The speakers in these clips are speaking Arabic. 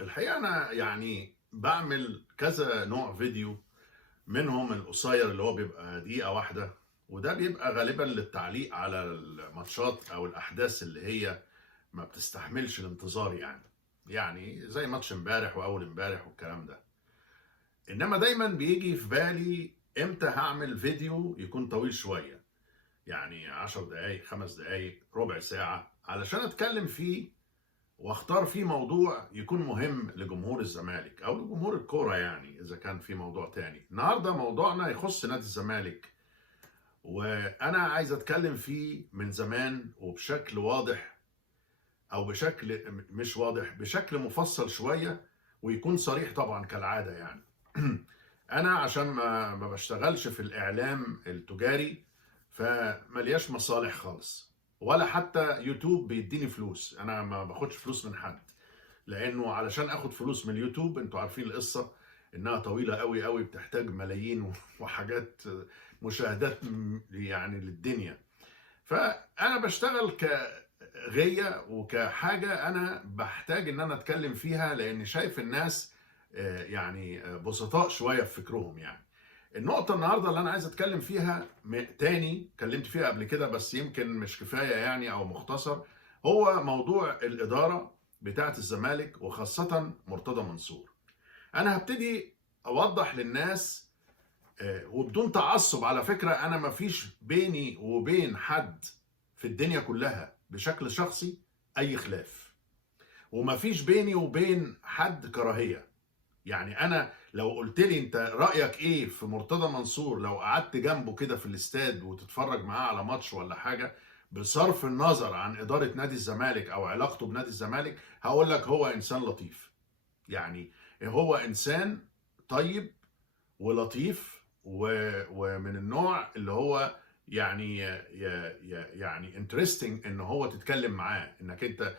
الحقيقة أنا يعني بعمل كذا نوع فيديو، منهم القصير اللي هو بيبقى دقيقة واحدة، وده بيبقى غالبا للتعليق على الماتشات أو الأحداث اللي هي ما بتستحملش الانتظار يعني زي ماتش امبارح وأول امبارح والكلام ده. إنما دايما بيجي في بالي إمتى هعمل فيديو يكون طويل شوية، يعني 10 دقايق 5 دقايق ربع ساعة علشان أتكلم فيه واختار فيه موضوع يكون مهم لجمهور الزمالك او لجمهور الكوره، يعني اذا كان في موضوع تاني. النهارده موضوعنا يخص نادي الزمالك، وانا عايز اتكلم فيه من زمان وبشكل واضح، او بشكل مش واضح، بشكل مفصل شويه، ويكون صريح طبعا كالعاده يعني. انا عشان ما بشتغلش في الاعلام التجاري، فملياش مصالح خالص، ولا حتى يوتيوب بيديني فلوس. انا ما باخدش فلوس من حد، لانه علشان اخد فلوس من اليوتيوب انتوا عارفين القصه، انها طويله قوي قوي، بتحتاج ملايين وحاجات، مشاهدات يعني للدنيا. فانا بشتغل كغية وكحاجه انا بحتاج ان انا اتكلم فيها، لان شايف الناس يعني بسطاء شويه في فكرهم يعني. النقطة النهاردة اللي أنا عايز أتكلم فيها تاني، اتكلمت فيها قبل كده بس يمكن مش كفاية يعني أو مختصر، هو موضوع الإدارة بتاعة الزمالك وخاصة مرتضى منصور. أنا هبتدي أوضح للناس وبدون تعصب. على فكرة أنا مفيش بيني وبين حد في الدنيا كلها بشكل شخصي أي خلاف، ومفيش بيني وبين حد كراهية. يعني انا لو قلت لي انت رايك ايه في مرتضى منصور، لو قعدت جنبه كده في الاستاد وتتفرج معاه على ماتش ولا حاجه، بصرف النظر عن اداره نادي الزمالك او علاقته بنادي الزمالك، هقول لك هو انسان لطيف. يعني هو انسان طيب ولطيف ومن النوع اللي هو يعني يعني انترستنج ان هو تتكلم معاه، انك انت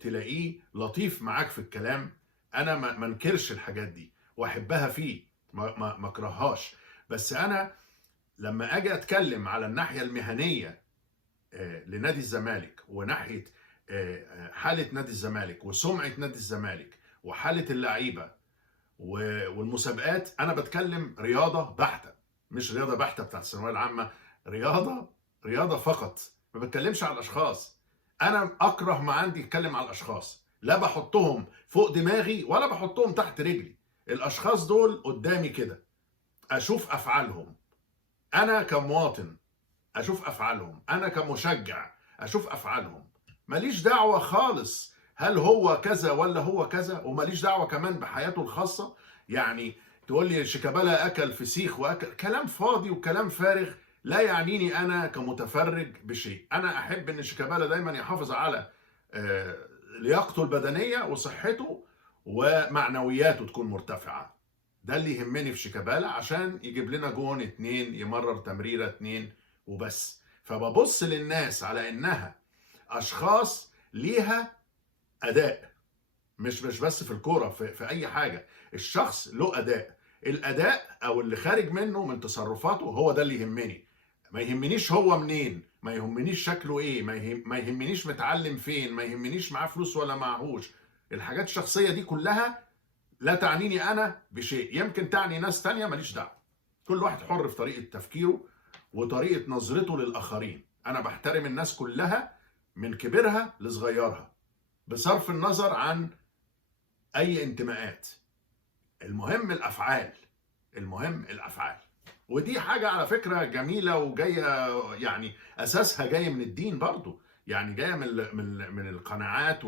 تلاقيه لطيف معاك في الكلام. انا ما انكرش الحاجات دي واحبها فيه، ما اكرههاش. بس انا لما اجي اتكلم على الناحيه المهنيه لنادي الزمالك، وناحيه حاله نادي الزمالك وسمعه نادي الزمالك وحاله اللعيبه والمسابقات، انا بتكلم رياضه بحته، مش رياضه بحته بتاعت الثانويه العامه، رياضه، رياضه فقط. ما بتكلمش على الاشخاص. انا اكره ما عندي اتكلم على الاشخاص، لا بحطهم فوق دماغي ولا بحطهم تحت رجلي. الاشخاص دول قدامي كده، اشوف افعالهم. انا كمواطن اشوف افعالهم، انا كمشجع اشوف افعالهم. ماليش دعوه خالص هل هو كذا ولا هو كذا، وماليش دعوه كمان بحياته الخاصه. يعني تقول لي شيكابالا اكل فسيخ واكل، كلام فاضي وكلام فارغ، لا يعنيني انا كمتفرج بشيء. انا احب ان شيكابالا دايما يحافظ على آه، لياقته البدنيه وصحته ومعنوياته تكون مرتفعه. ده اللي يهمني في شيكابالا، عشان يجيب لنا جون اتنين، يمرر تمريرة اتنين وبس. فببص للناس على انها اشخاص ليها اداء، مش بس في الكوره، في اي حاجه الشخص له اداء. الاداء او اللي خارج منه من تصرفاته هو ده اللي يهمني. ما يهمنيش هو منين، ما يهمنيش شكله ايه، ما يهمنيش متعلم فين، ما يهمنيش معاه فلوس ولا معهوش. الحاجات الشخصيه دي كلها لا تعنيني انا بشيء، يمكن تعني ناس تانية، ماليش دعوه. كل واحد حر في طريقه تفكيره وطريقه نظرته للاخرين. انا بحترم الناس كلها من كبيرها لصغيرها، بصرف النظر عن اي انتماءات. المهم الافعال، المهم الافعال. ودي حاجه على فكره جميله وجايه، يعني اساسها جاي من الدين برضو، يعني جايه من القناعات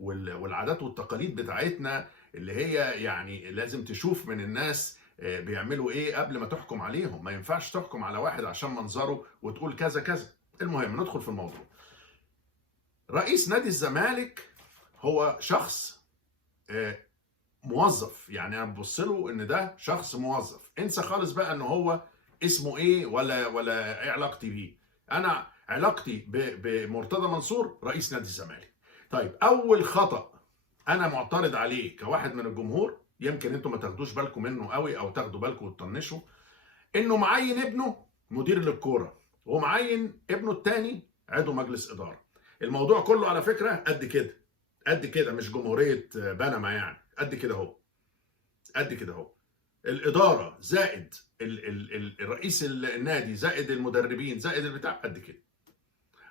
والعادات والتقاليد بتاعتنا، اللي هي يعني لازم تشوف من الناس بيعملوا ايه قبل ما تحكم عليهم. ما ينفعش تحكم على واحد عشان منظره وتقول كذا كذا. المهم ندخل في الموضوع. رئيس نادي الزمالك هو شخص موظف، يعني انا ببص له ان ده شخص موظف. انسى خالص بقى ان هو اسمه ايه ولا ايه علاقتي بيه. انا علاقتي بمرتضى منصور رئيس نادي الزمالك. طيب اول خطأ انا معترض عليه كواحد من الجمهور، يمكن انتوا ما تاخدوش بالكم منه قوي او تاخدوا بالكم وتطنشوا، انه معين ابنه مدير للكوره ومعين ابنه التاني عضو مجلس اداره. الموضوع كله على فكره قد كده. قد كده، مش جمهوريه بنما يعني، قد كده اهو، قد كده اهو. الاداره زائد الرئيس النادي زائد المدربين زائد البتاع قد كده،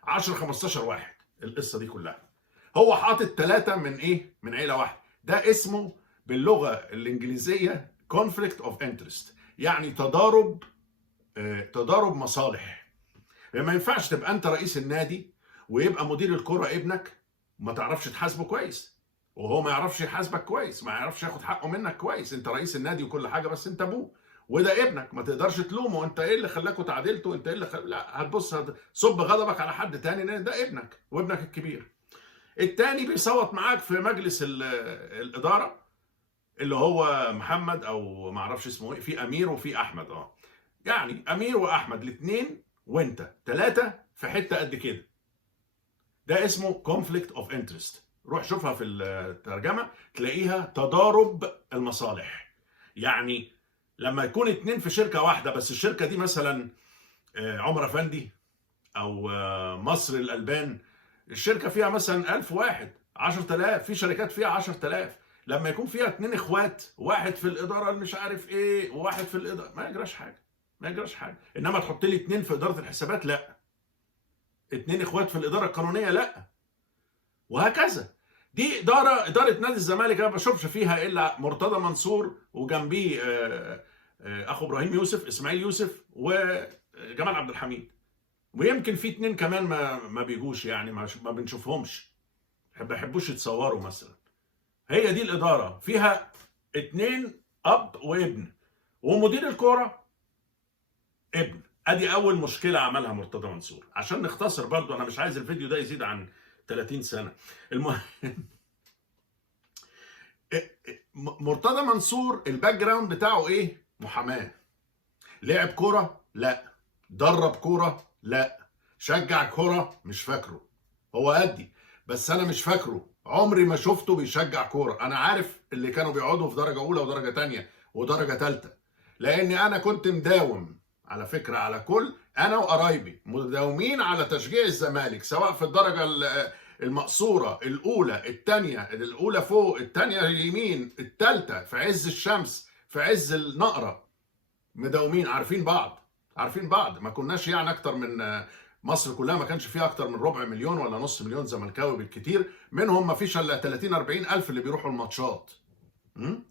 10 15 واحد القصه دي كلها. هو حاطط ثلاثه من ايه؟ من عيله واحده. ده اسمه باللغه الانجليزيه conflict of interest، يعني تضارب مصالح. ما ينفعش تبقى انت رئيس النادي ويبقى مدير الكرة ابنك وما تعرفش تحاسبه كويس، وهو ما يعرفش يحاسبك كويس، ما يعرفش ياخد حقه منك كويس. انت رئيس النادي وكل حاجة، بس انت ابوه وده ابنك، ما تقدرش تلومه. انت ايه اللي خلاكوا تعادلتوا؟ انت ايه اللي لا، هتبص هتصب غضبك على حد تاني، لان ده ابنك وابنك الكبير. التاني بيصوت معاك في مجلس الإدارة، اللي هو محمد او ما اعرفش اسمه ايه، في امير وفي احمد. يعني امير واحمد الاثنين وانت ثلاثه في حته قد كده. ده اسمه conflict of interest. روح شوفها في الترجمه تلاقيها تضارب المصالح. يعني لما يكون اتنين في شركه واحده، بس الشركه دي مثلا عمر افندي او مصر الالبان، الشركه فيها مثلا 1000 واحد، 10000، في شركات فيها 10000. لما يكون فيها اتنين اخوات، واحد في الاداره اللي مش عارف ايه وواحد في الاداره، ما يجراش حاجه، ما يجراش حاجه. انما تحط لي اتنين في اداره الحسابات، لا. اتنين اخوات في الاداره القانونيه، لا. وهكذا. دي اداره نادي الزمالك، انا ما بشوفش فيها الا مرتضى منصور وجنبيه اخو ابراهيم يوسف، اسماعيل يوسف وجمال عبد الحميد. ويمكن في اتنين كمان ما بيجوش، يعني ما بنشوفهمش، ما بيحبوش يتصوروا مثلا. هي دي الاداره، فيها اتنين اب وابن، ومدير الكوره ابن. ادي اول مشكله عملها مرتضى منصور. عشان نختصر برضو، انا مش عايز الفيديو ده يزيد عن 30 سنه. المهم مرتضى منصور الباك جراوند بتاعه ايه؟ محاماه. لعب كوره؟ لا. درب كوره؟ لا. شجع كوره؟ مش فاكره. هو قدي، بس انا مش فاكره، عمري ما شفته بيشجع كوره. انا عارف اللي كانوا بيقعدوا في درجه اولى ودرجه تانية ودرجه تالتة، لاني انا كنت مداوم على فكره، على كل انا وقرايبي مداومين على تشجيع الزمالك، سواء في الدرجه المقصوره الاولى، الثانيه، الاولى فوق، الثانيه اليمين، الثالثه، في عز الشمس، في عز النقره، مداومين، عارفين بعض، عارفين بعض. ما كناش يعني اكتر من مصر كلها ما كانش فيها اكتر من ربع مليون ولا نص مليون زملكاوي بالكتير، منهم ما فيش الا 30 40 الف اللي بيروحوا الماتشات.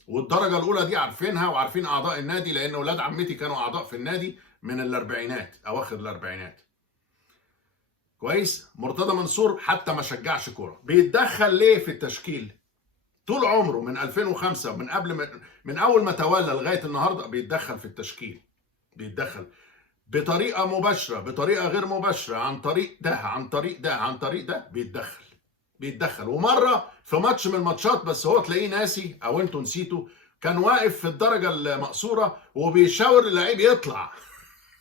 والدرجه الاولى دي عارفينها، وعارفين اعضاء النادي، لان اولاد عمتي كانوا اعضاء في النادي من الاربعينات، اواخر الاربعينات. كويس. مرتضى منصور حتى ما شجعش كوره. بيتدخل ليه في التشكيل؟ طول عمره من 2005، من قبل من اول ما تولى لغايه النهارده بيتدخل في التشكيل. بيتدخل بطريقه مباشره، بطريقه غير مباشره، عن طريق ده، عن طريق ده، عن طريق ده، بيتدخل. ومره في ماتش من الماتشات، بس هو تلاقيه ناسي او انتوا نسيتوا، كان واقف في الدرجه المقصوره وبيشاور اللعيب يطلع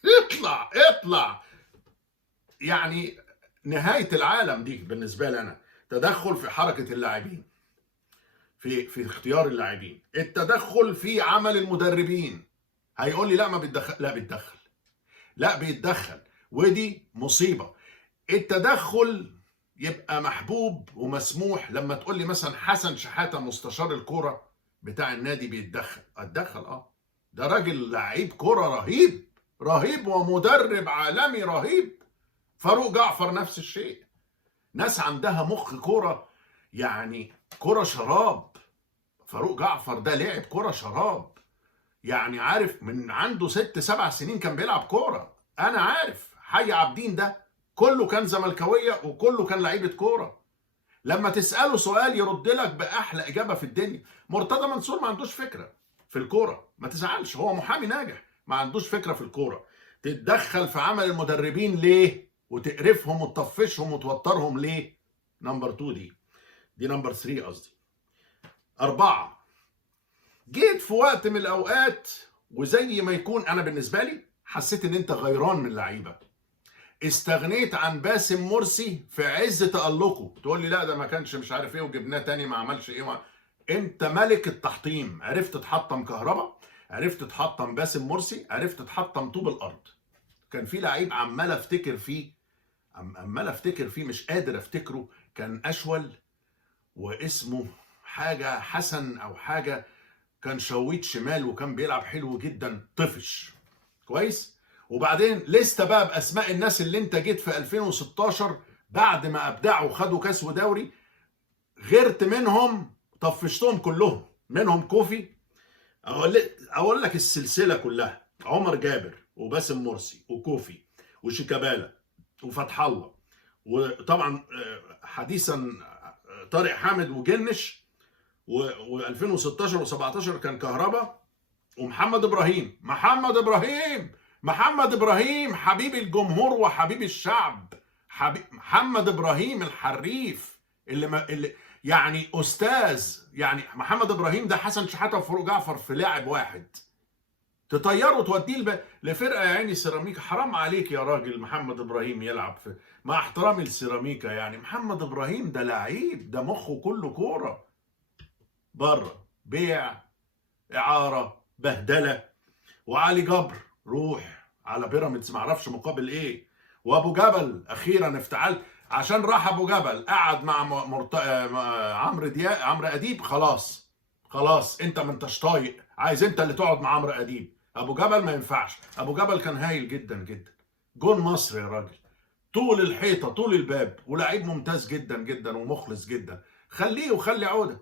اطلع اطلع. يعني نهايه العالم دي بالنسبه لي انا. تدخل في حركه اللاعبين، في اختيار اللاعبين، التدخل في عمل المدربين. هيقول لي لا ما بيتدخل، لا بيتدخل، لا بيتدخل، ودي مصيبه. التدخل يبقى محبوب ومسموح لما تقول لي مثلا حسن شحاته مستشار الكوره بتاع النادي بيتدخل. اتدخل، ده راجل لعيب كوره رهيب، رهيب، ومدرب عالمي رهيب. فاروق جعفر نفس الشيء، ناس عندها مخ كوره، يعني كوره شراب. فاروق جعفر ده لعب كوره شراب، يعني عارف، من عنده 6 7 سنين كان بيلعب كوره. انا عارف حي عابدين ده كله كان زملكاويه وكله كان لعيبه كوره. لما تساله سؤال يرد لك باحلى اجابه في الدنيا. مرتضى منصور ما عندوش فكره في الكوره، ما تزعلش، هو محامي ناجح، ما عندوش فكره في الكوره. تتدخل في عمل المدربين ليه؟ وتقرفهم وتطفشهم وتوترهم ليه؟ نمبر 2 دي نمبر 3 قصدي. 4، جيت في وقت من الاوقات وزي ما يكون انا بالنسبه لي حسيت ان انت غيران من اللعيبه، استغنيت عن باسم مرسي في عز تألقه. تقول لي لا ده ما كانش مش عارف ايه وجبناه تاني ما عملش ايه. انت ملك التحطيم، عرفت تحطم كهربا، عرفت تحطم باسم مرسي، عرفت تحطم طوب الارض. كان في لعيب عمال افتكر فيه، مش قادر افتكره، كان اشول واسمه حاجه حسن او حاجه، كان شويت شمال وكان بيلعب حلو جدا، طفش كويس. وبعدين لسه بقى باسماء الناس اللي انت جيت في 2016 بعد ما ابدعوا وخدوا كاس ودوري، غيرت منهم، طفشتهم كلهم، منهم كوفي. اقول لك السلسله كلها: عمر جابر وباسم مرسي وكوفي وشيكابالا وفتح الله، وطبعا حديثا طارق حامد وجنش، و2016 و17 كان كهربا ومحمد ابراهيم. محمد ابراهيم حبيب الجمهور وحبيب الشعب، محمد ابراهيم الحريف اللي يعني استاذ. يعني محمد ابراهيم ده حسن شحاته وفاروق جعفر في لاعب واحد، تطيره وتوديه لفرقه يا عيني سيراميكا. حرام عليك يا راجل، محمد ابراهيم يلعب في، مع احترامي لسيراميكا يعني، محمد ابراهيم ده لعيب، ده مخه كله كوره. بره بيع، اعاره، بهدله. وعلي جبر روح على بيراميدز معرفش مقابل ايه. وابو جبل اخيرا افتعلت، عشان راح ابو جبل قعد مع عمرو اديب. خلاص انت ما انتش طايق، عايز انت اللي تقعد مع عمرو اديب. ابو جبل ما ينفعش. ابو جبل كان هايل جدا جدا، جون مصر يا راجل، طول الحيطه طول الباب، ولاعيب ممتاز جدا جدا ومخلص جدا. خليه وخلي عوده،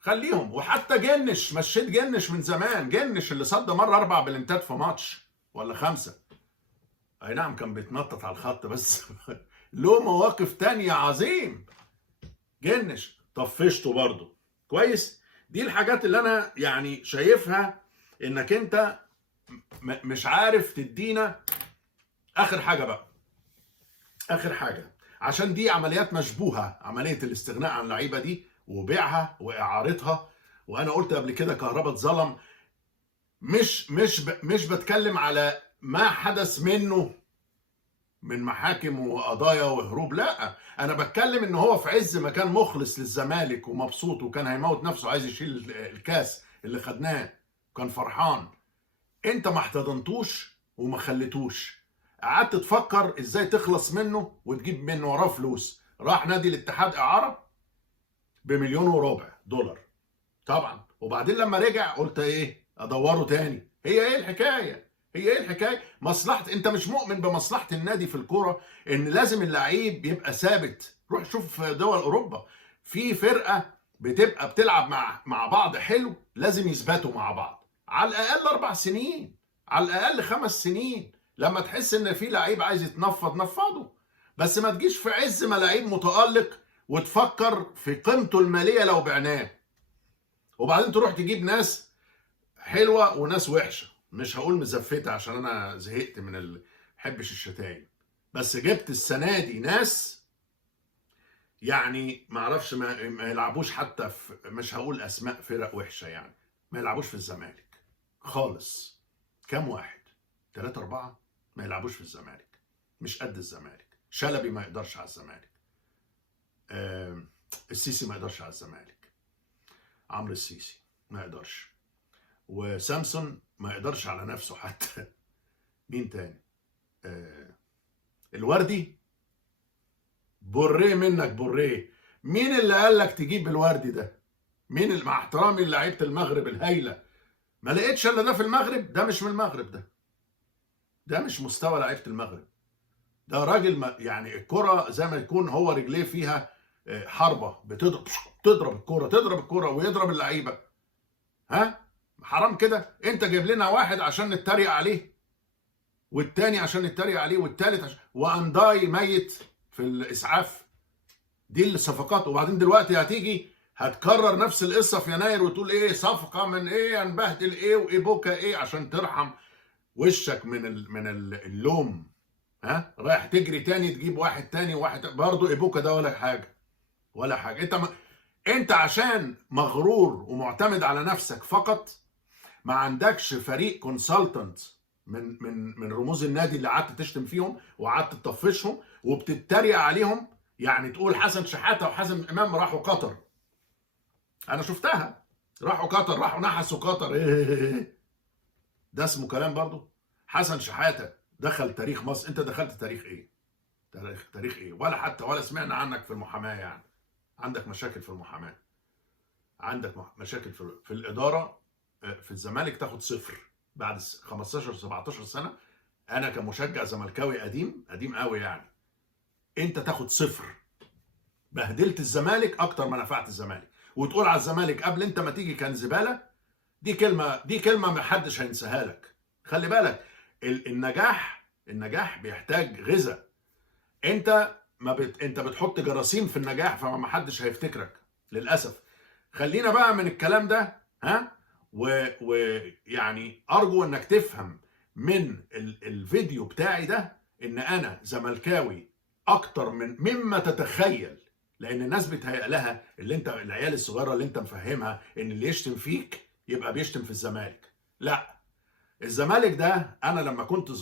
خليهم. وحتى جنش، مشيت جنش من زمان، جنش اللي صد مره 4 بلنتات في ماتش ولا 5. اي نعم كان بيتنطط على الخط بس له مواقف تانية عظيم. جنش طفشته برضه كويس. دي الحاجات اللي انا يعني شايفها انك انت مش عارف تدينا. اخر حاجه بقى، اخر حاجه، عشان دي عمليات مشبوهه، عمليه الاستغناء عن اللعيبه دي وبيعها واعارتها. وانا قلت قبل كده كهربا اتظلم. مش بتكلم على ما حدث منه من محاكم وقضايا وهروب، لا، انا بتكلم ان هو في عز ما كان مخلص للزمالك ومبسوط وكان هيموت نفسه عايز يشيل الكاس اللي خدناه، كان فرحان. انت ما احتضنتوش وما خليتوش، قعدت تفكر ازاي تخلص منه وتجيب منه وراه فلوس. راح نادي الاتحاد اعاره ب1.25 مليون طبعا. وبعدين لما رجع قلت ايه، ادوره تاني. هي ايه الحكايه؟ مصلحه، انت مش مؤمن بمصلحه النادي في الكوره ان لازم اللعيب يبقى ثابت. روح شوف دول اوروبا، في فرقه بتبقى بتلعب مع بعض حلو، لازم يثبتوا مع بعض على الاقل 4 سنين، على الاقل 5 سنين. لما تحس ان في لعيب عايز يتنفض نفضه، بس ما تجيش في عز ما لعيب متالق وتفكر في قيمته الماليه لو بعناه، وبعدين تروح تجيب ناس حلوه وناس وحشه. مش هقول مزفته عشان انا زهقت من حبش الشتايم، بس جبت السنه دي ناس يعني ما اعرفش، ما يلعبوش حتى في، مش هقول اسماء فرق وحشه يعني، ما يلعبوش في الزمالك خالص. كام واحد؟ 3 4 ما يلعبوش في الزمالك، مش قد الزمالك. شلبي ما يقدرش على الزمالك، السيسي ما يقدرش على الزمالك، عمرو السيسي ما يقدرش، وسامسون ما يقدرش على نفسه حتى. مين تاني؟ الوردي، بوريه منك بوريه. مين اللي قال لك تجيب الوردي ده؟ مين اللي، مع احترامي لعيبه المغرب الهايله، ما لقيتش الا ده في المغرب؟ ده مش من المغرب، ده مش مستوى لعيبه المغرب. ده راجل ما يعني الكره زي ما يكون هو رجليه فيها حربه تضرب الكره ويضرب اللعيبه. ها حرام كده. انت جايب لنا واحد عشان نتريق عليه، والتاني عشان نتريق عليه، والتالت عشان، وانداي ميت في الاسعاف. دي الصفقات. وبعدين دلوقتي هتيجي هتكرر نفس القصه في يناير وتقول ايه صفقه من ايه، هنبهدل ايه، وايبوكا ايه، عشان ترحم وشك من اللوم. ها رايح تجري تاني تجيب واحد تاني، واحد برضه ايبوكا ده ولا حاجه ولا حاجه. انت عشان مغرور ومعتمد على نفسك فقط، ما عندكش فريق كونسلتنت من رموز النادي اللي قعدت تشتم فيهم وقعدت تطفشهم وبتتريق عليهم. يعني تقول حسن شحاته وحازم امام راحوا قطر، انا شفتها، راحوا قطر، راحوا نحسوا قطر. ايه ده اسمه كلام برضو؟ حسن شحاته دخل تاريخ مصر، انت دخلت تاريخ ايه؟ تاريخ ايه؟ ولا حتى ولا سمعنا عنك في المحاماه يعني. عندك مشاكل في المحاماه، عندك مشاكل في الاداره. في الزمالك تاخد صفر بعد 15 17 سنه. انا كمشجع زملكاوي قديم قوي يعني، انت تاخد صفر. بهدلت الزمالك اكتر ما نفعت الزمالك، وتقول على الزمالك قبل انت ما تيجي كان زباله. دي كلمه ما حدش هينساها لك. خلي بالك، النجاح بيحتاج غذاء. انت بتحط جراثيم في النجاح، فما حدش هيفتكرك للاسف. خلينا بقى من الكلام ده، ها، ويعني ارجو انك تفهم من الفيديو بتاعي ده ان انا زملكاوي اكتر مما تتخيل. لان الناس بتهيأ لها العيال الصغيره اللي انت مفهمها ان اللي يشتم فيك يبقى بيشتم في الزمالك. لا، الزمالك ده انا لما كنت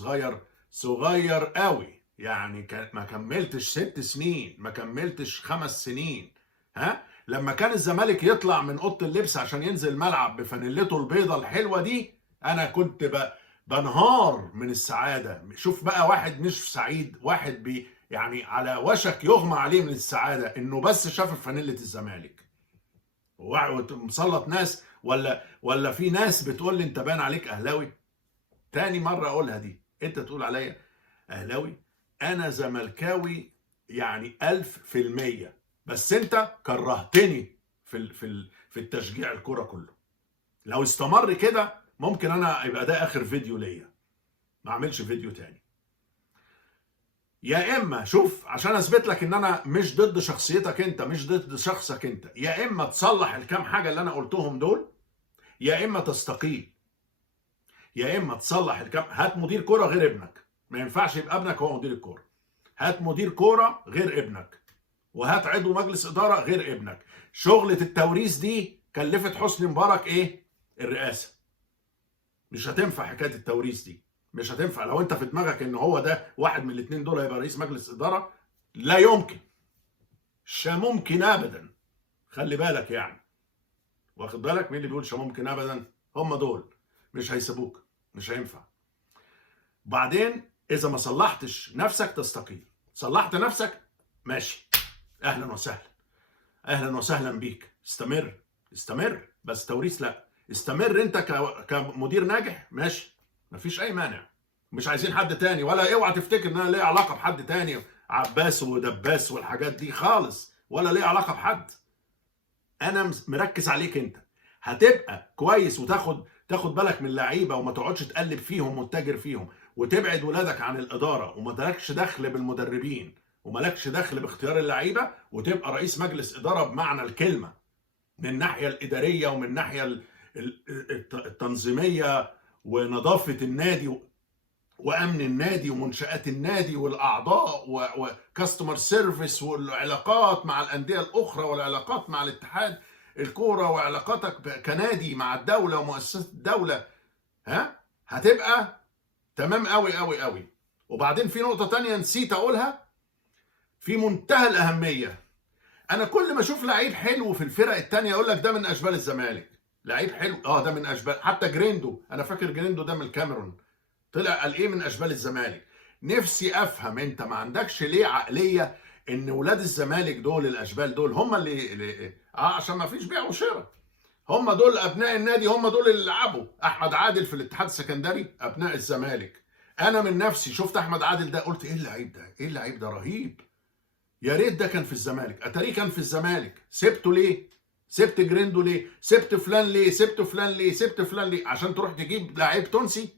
صغير قوي يعني، ما كملتش 6 سنين، ما كملتش 5 سنين، ها، لما كان الزمالك يطلع من اوضه اللبس عشان ينزل الملعب بفانيلته البيضه الحلوه دي، انا كنت بنهار من السعاده. شوف بقى، واحد مش سعيد، واحد يعني على وشك يغمى عليه من السعاده انه بس شاف فانيله الزمالك. ومسلط ناس ولا في ناس بتقول لي انت باين عليك اهلاوي. تاني مره اقولها دي، انت تقول عليا اهلاوي؟ انا زملكاوي يعني 1000%. بس انت كرهتني في التشجيع الكرة كله. لو استمر كده ممكن انا يبقى ده اخر فيديو ليا، ما اعملش فيديو تاني. يا اما شوف، عشان اثبت لك ان انا مش ضد شخصيتك انت، مش ضد شخصك انت، يا اما تصلح الكام حاجه اللي انا قلتهم دول، يا اما تستقيل، يا اما تصلح الكام. هات مدير كوره غير ابنك، ما ينفعش يبقى ابنك هو مدير الكوره. هات مدير كوره غير ابنك، وهات عضو مجلس اداره غير ابنك. شغله التوريث دي كلفت حسني مبارك ايه؟ الرئاسه. مش هتنفع حكايه التوريث دي، مش هتنفع. لو انت في دماغك ان هو ده واحد من الاثنين دول هيبقى رئيس مجلس اداره، لا يمكن، مش ممكن ابدا. خلي بالك يعني، واخد بالك مين اللي بيقول مش ممكن ابدا؟ هم دول مش هيسيبوك، مش هينفع. بعدين اذا ما صلحتش نفسك تستقيل، صلحت نفسك ماشي، اهلا وسهلا، اهلا وسهلا بيك، استمر. بس توريث لا. استمر انت كمدير ناجح، ماشي، مفيش اي مانع. مش عايزين حد تاني، ولا اوعى تفتكر ان انا ليا علاقه بحد تاني، عباس ودباس والحاجات دي خالص، ولا ليا علاقه بحد. انا مركز عليك انت. هتبقى كويس تاخد بالك من اللعيبه، وما تقعدش تقلب فيهم وتتاجر فيهم، وتبعد ولادك عن الاداره، وما لكش دخل بالمدربين، ومالكش دخل باختيار اللعيبه، وتبقى رئيس مجلس اداره بمعنى الكلمه، من الناحيه الاداريه ومن الناحيه التنظيميه ونظافه النادي وامن النادي ومنشات النادي والاعضاء وكاستمر سيرفيس والعلاقات مع الانديه الاخرى والعلاقات مع الاتحاد الكوره وعلاقاتك كنادي مع الدوله ومؤسسات الدوله. هتبقى تمام قوي قوي قوي. وبعدين في نقطه تانية نسيت اقولها في منتهى الاهميه. انا كل ما اشوف لعيب حلو في الفرق التانية اقول لك ده من اشبال الزمالك. لعيب حلو، ده من اشبال. حتى جريندو، انا فاكر جريندو ده من الكاميرون، طلع قال ايه؟ من اشبال الزمالك. نفسي افهم انت ما عندكش ليه عقليه ان ولاد الزمالك دول الاشبال دول هم اللي عشان ما فيش بيع وشراء. هم دول ابناء النادي، هم دول اللي لعبوا. احمد عادل في الاتحاد السكندري ابناء الزمالك. انا من نفسي شفت احمد عادل ده قلت ايه اللعيب ده؟ ايه اللعيب ده؟ رهيب. يا ريت ده كان في الزمالك. اتاريه كان في الزمالك. سبته ليه؟ سبت جريندو ليه؟ سبت فلان ليه؟ سبت فلان ليه؟ سبت فلان ليه؟ عشان تروح تجيب لعيب تونسي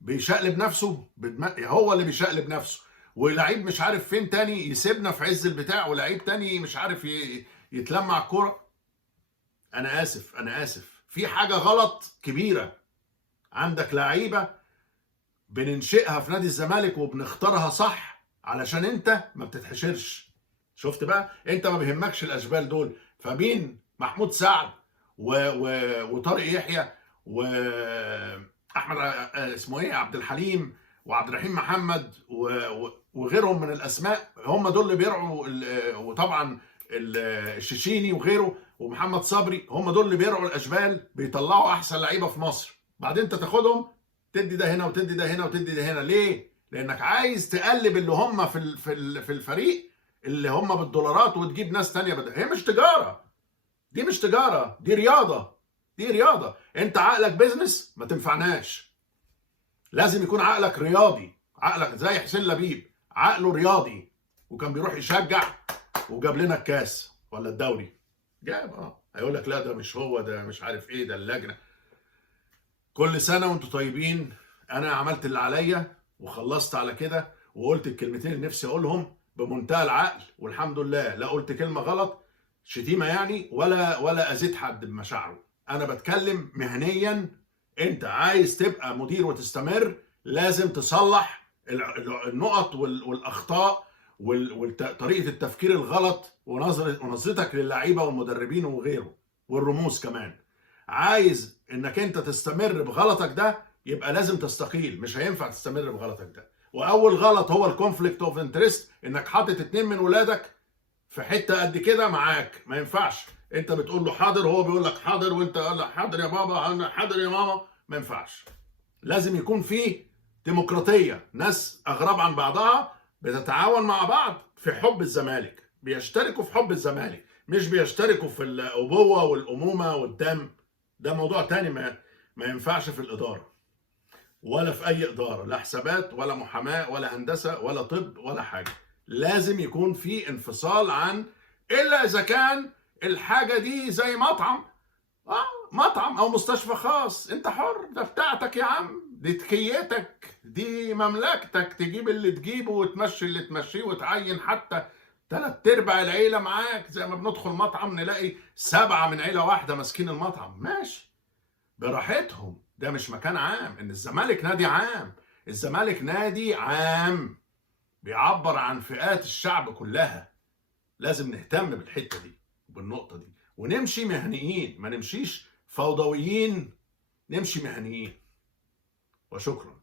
بيشقلب نفسه هو اللي بيشقلب نفسه، ولعيب مش عارف فين تاني يسيبنا في عز البتاع، ولعيب تاني مش عارف يتلمع الكوره. انا اسف، في حاجه غلط كبيره. عندك لعيبه بننشئها في نادي الزمالك وبنختارها صح علشان انت ما بتتحشرش. شفت بقى؟ انت ما بيهمكش الاشبال دول. فمين؟ محمود سعد وطارق يحيى واحمد اسمه ايه، عبد الحليم وعبد الرحيم محمد وغيرهم من الاسماء، هم دول اللي بيرعوا. وطبعا الشيشيني وغيره ومحمد صبري، هم دول اللي بيرعوا الاشبال، بيطلعوا احسن لعيبه في مصر. بعدين انت تاخدهم تدي ده هنا وتدي ده هنا وتدي ده هنا. ليه؟ لانك عايز تقلب اللي هم في الفريق اللي هم بالدولارات وتجيب ناس تانية بدل. هي مش تجاره، دي مش تجاره، دي رياضه، دي رياضه. انت عقلك بيزنس ما تنفعناش، لازم يكون عقلك رياضي. عقلك زي حسين لبيب، عقله رياضي، وكان بيروح يشجع وجاب لنا الكاس ولا الدوري. جاب هيقول لك لا ده مش هو، ده مش عارف ايه، ده اللجنه. كل سنه وانتم طيبين. انا عملت اللي عليا وخلصت على كده، وقلت الكلمتين اللي نفسي اقولهم بمنتهى العقل، والحمد لله لا قلت كلمه غلط شتيمه يعني، ولا اذيت حد بمشاعره. انا بتكلم مهنيا. انت عايز تبقى مدير وتستمر، لازم تصلح النقط والاخطاء وطريقه التفكير الغلط ونظرتك للعيبه والمدربين وغيره والرموز كمان. عايز انك انت تستمر بغلطك ده، يبقى لازم تستقيل. مش هينفع تستمر بغلطك ده. واول غلط هو الكونفليكت اوف انترست، انك حاطط 2 من ولادك في حته قد كده معاك. ما ينفعش انت بتقول له حاضر، هو بيقول لك حاضر، وانت قال لك حاضر يا بابا، انا حاضر يا ماما. ما ينفعش. لازم يكون في ديمقراطيه، ناس اغراب عن بعضها بتتعاون مع بعض في حب الزمالك، بيشتركوا في حب الزمالك، مش بيشتركوا في الابوه والامومه والدم. ده موضوع تاني ما ينفعش في الاداره، ولا في اي اداره، لا حسابات ولا محاماه ولا هندسه ولا طب ولا حاجه. لازم يكون في انفصال الا اذا كان الحاجه دي زي مطعم. مطعم او مستشفى خاص، انت حر، ده بتاعتك يا عم، دي تكيتك، دي مملكتك، تجيب اللي تجيبه وتمشي اللي تمشيه وتعين حتى 3/4 العيله معاك. زي ما بندخل مطعم نلاقي 7 من عيله واحده ماسكين المطعم، ماشي براحتهم. ده مش مكان عام. ان الزمالك نادي عام، الزمالك نادي عام بيعبر عن فئات الشعب كلها. لازم نهتم بالحته دي وبالنقطه دي، ونمشي مهنيين، ما نمشيش فوضويين، نمشي مهنيين. وشكرا.